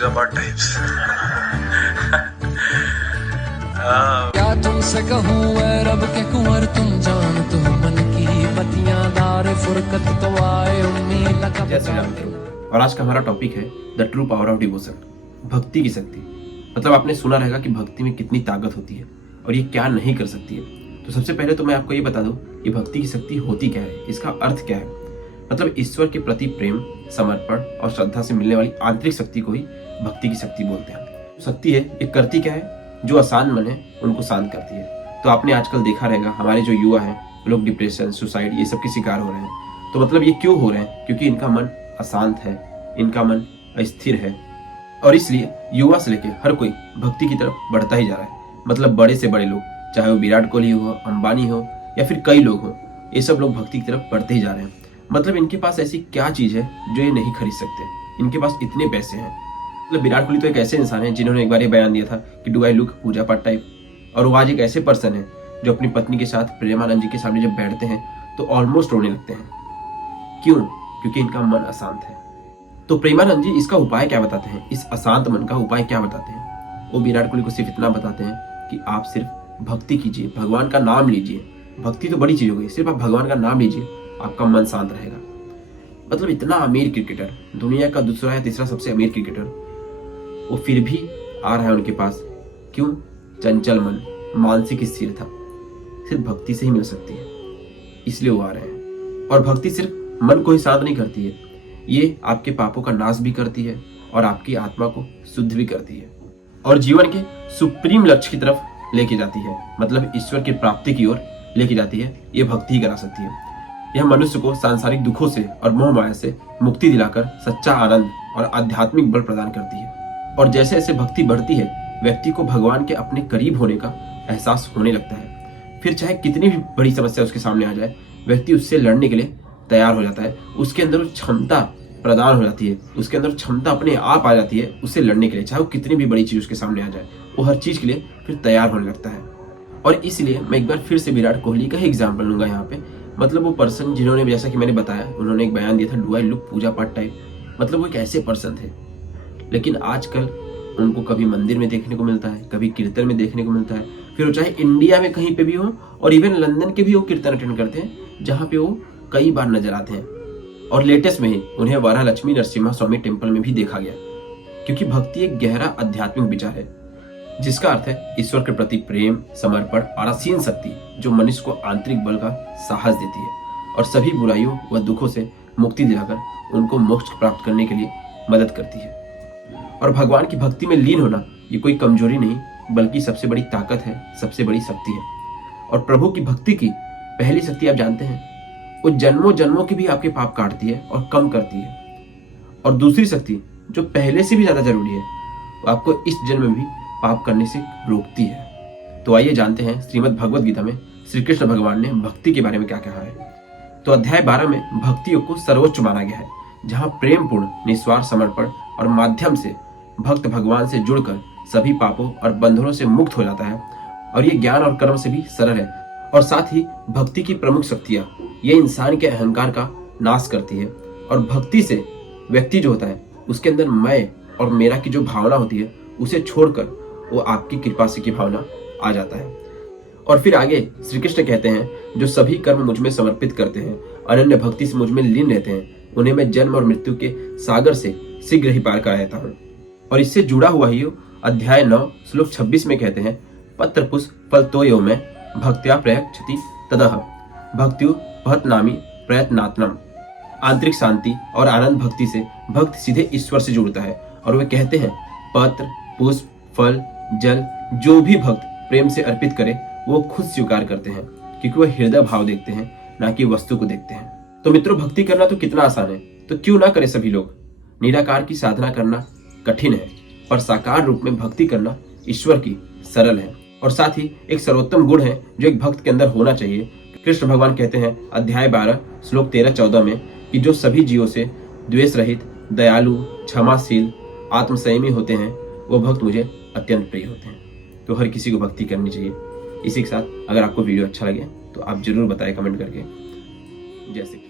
पूजा पाठ टाइप्स। क्या तुमसे कहूँ रब के कुंवर तुम जान तो मन की बत्तियां दार फुरकत तो आए उम्मीद लगा। जय श्री राम मित्रों, और आज का हमारा टॉपिक है the true power of devotion, भक्ति की शक्ति। मतलब आपने सुना रहेगा कि भक्ति में कितनी ताकत होती है और ये क्या नहीं कर सकती है। तो सबसे पहले तो मैं आपको ये बता दूं कि भक्ति की शक्ति होती क्या है, इसका अर्थ क्या है। मतलब ईश्वर के प्रति प्रेम, समर्पण और श्रद्धा से मिलने वाली आंतरिक शक्ति को ही भक्ति की शक्ति बोलते हैं। शक्ति है, ये करती क्या है, जो अशांत मन है उनको शांत करती है। तो आपने आजकल देखा रहेगा हमारे जो युवा हैं, लोग डिप्रेशन, सुसाइड ये सब के शिकार हो रहे हैं। तो मतलब ये क्यों हो रहे हैं? क्योंकि इनका मन अशांत है, इनका मन अस्थिर है, और इसलिए युवा से लेकर हर कोई भक्ति की तरफ बढ़ता ही जा रहा है। मतलब बड़े से बड़े लोग, चाहे वो विराट कोहली हो, अंबानी हो या फिर कई लोग हो, ये सब लोग भक्ति की तरफ बढ़ते ही जा रहे हैं। मतलब इनके पास ऐसी क्या चीज है जो ये नहीं खरीद सकते, इनके पास इतने पैसे हैं। मतलब विराट कोहली तो एक ऐसे इंसान है जिन्होंने एक बार ये बयान दिया था कि डू आई लुक पूजा पाठ टाइप, और वो आज एक ऐसे पर्सन है जो अपनी पत्नी के साथ प्रेमानंद जी के सामने जब बैठते हैं तो ऑलमोस्ट रोने लगते हैं। क्यों? क्योंकि इनका मन अशांत है। तो प्रेमानंद जी इसका उपाय क्या बताते हैं, इस अशांत मन का उपाय क्या बताते हैं? वो विराट कोहली को सिर्फ इतना बताते हैं कि आप सिर्फ भक्ति कीजिए, भगवान का नाम लीजिए। भक्ति तो बड़ी चीज हो गई, सिर्फ आप भगवान का नाम लीजिए, आपका मन शांत रहेगा। मतलब इतना अमीर क्रिकेटर, दुनिया का दूसरा या तीसरा सबसे अमीर क्रिकेटर, वो फिर भी आ रहा है उनके पास। क्यों? चंचल मन, मानसिक स्थिरता सिर्फ भक्ति से ही मिल सकती है, इसलिए वो आ रहे हैं। और भक्ति सिर्फ मन को ही शांत नहीं करती है, ये आपके पापों का नाश भी करती है और आपकी आत्मा को शुद्ध भी करती है और जीवन के सुप्रीम लक्ष्य की तरफ लेके जाती है। मतलब ईश्वर की प्राप्ति की ओर लेके जाती है। ये भक्ति ही करा सकती है। यह मनुष्य को सांसारिक दुखों से और मोह माया से मुक्ति दिलाकर सच्चा आनंद और आध्यात्मिक बल प्रदान करती है। और जैसे जैसे भक्ति बढ़ती है, व्यक्ति को भगवान के अपने करीब होने का एहसास होने लगता है। फिर चाहे कितनी भी बड़ी समस्या उसके सामने आ जाए, व्यक्ति उससे लड़ने के लिए तैयार हो जाता है। उसके अंदर क्षमता प्रदान हो जाती है, उसके अंदर क्षमता अपने आप आ जाती है उससे लड़ने के लिए। चाहे वो कितनी भी बड़ी चीज उसके सामने आ जाए, वो हर चीज के लिए फिर तैयार होने लगता है। और इसलिए मैं एक बार फिर से विराट कोहली का ही एग्जाम्पल लूंगा यहाँ पे। मतलब वो पर्सन जिन्होंने, जैसा कि मैंने बताया, उन्होंने एक बयान दिया था डू आई लुक पूजा पाठ टाइप। मतलब वो एक ऐसे पर्सन थे, लेकिन आजकल उनको कभी मंदिर में देखने को मिलता है, कभी कीर्तन में देखने को मिलता है। फिर वो चाहे इंडिया में कहीं पे भी हो और इवन लंदन के भी वो कीर्तन अटेंड करते हैं, जहाँ पे वो कई बार नजर आते हैं। और लेटेस्ट में ही उन्हें वराहलक्ष्मी नरसिम्हा स्वामी टेम्पल में भी देखा गया। क्योंकि भक्ति एक गहरा आध्यात्मिक विचार है, जिसका अर्थ है ईश्वर के प्रति प्रेम, समर्पण और असीम शक्ति, जो मनुष्य को आंतरिक बल का साहस देती है और सभी बुराइयों व दुखों से मुक्ति दिलाकर उनको मोक्ष प्राप्त करने के लिए मदद करती है। और भगवान की भक्ति में लीन होना ये कोई कमजोरी नहीं, बल्कि सबसे बड़ी ताकत है, सबसे बड़ी शक्ति है। और प्रभु की भक्ति की पहली शक्ति आप जानते हैं, वो जन्मों जन्मों की भी आपके पाप काटती है और कम करती है। और दूसरी शक्ति जो पहले से भी ज्यादा जरूरी है, वो आपको इस जन्म में भी पाप करने से रोकती है। तो आइए जानते हैं श्रीमद् भगवद गीता में श्री कृष्ण भगवान ने भक्ति के बारे में क्या कहा है। तो अध्याय 12 में भक्ति योग को सर्वोच्च माना गया है, जहाँ प्रेम पूर्ण निस्वार्थ समर्पण और माध्यम से भक्त भगवान से जुड़कर सभी पापों और बंधनों से मुक्त हो जाता है। और ये ज्ञान और कर्म से भी सरल है। और साथ ही भक्ति की प्रमुख शक्तियां ये इंसान के अहंकार का नाश करती है। और भक्ति से व्यक्ति जो होता है, उसके अंदर मैं और मेरा की जो भावना होती है, उसे छोड़कर वो आपकी कृपा से की भावना आ जाता है। और फिर आगे श्री कृष्ण कहते हैं, जो सभी कर्म मुझ में समर्पित करते हैं, अनन्य भक्ति से मुझ में लीन रहते हैं, उन्हें मैं जन्म और मृत्यु के सागर से शीघ्र ही पार करा देता हूँ। और इससे जुड़ा हुआ ही अध्याय 9 श्लोक 26 में कहते हैं, पत्र पुष्प फल तोयो में भक्त्या प्रयच्छति तदह भक्त्यु भक्त नामी प्रयत्नात्मम। आंतरिक शांति और आनंद भक्ति से भक्त सीधे ईश्वर से जुड़ता है। और वे कहते हैं, पत्र पुष्प फल जल जो भी भक्त प्रेम से अर्पित करे, वो खुद स्वीकार करते हैं, क्योंकि वह हृदय भाव देखते हैं, ना कि वस्तु को देखते हैं। तो मित्रों, भक्ति करना तो कितना आसान है, तो क्यों ना करे सभी लोग। निराकार की साधना करना कठिन है, पर साकार रूप में भक्ति करना ईश्वर की सरल है। और साथ ही एक सर्वोत्तम गुण है जो एक भक्त के अंदर होना चाहिए। कृष्ण भगवान कहते हैं अध्याय 12 श्लोक 13-14 में कि जो सभी जीवों से द्वेष रहित, दयालु, क्षमाशील, आत्मसंयमी होते हैं, वो भक्त मुझे अत्यंत प्रिय होते हैं। तो हर किसी को भक्ति करनी चाहिए। इसी के साथ अगर आपको वीडियो अच्छा लगे तो आप जरूर बताएं कमेंट करके। जय श्री कृष्ण।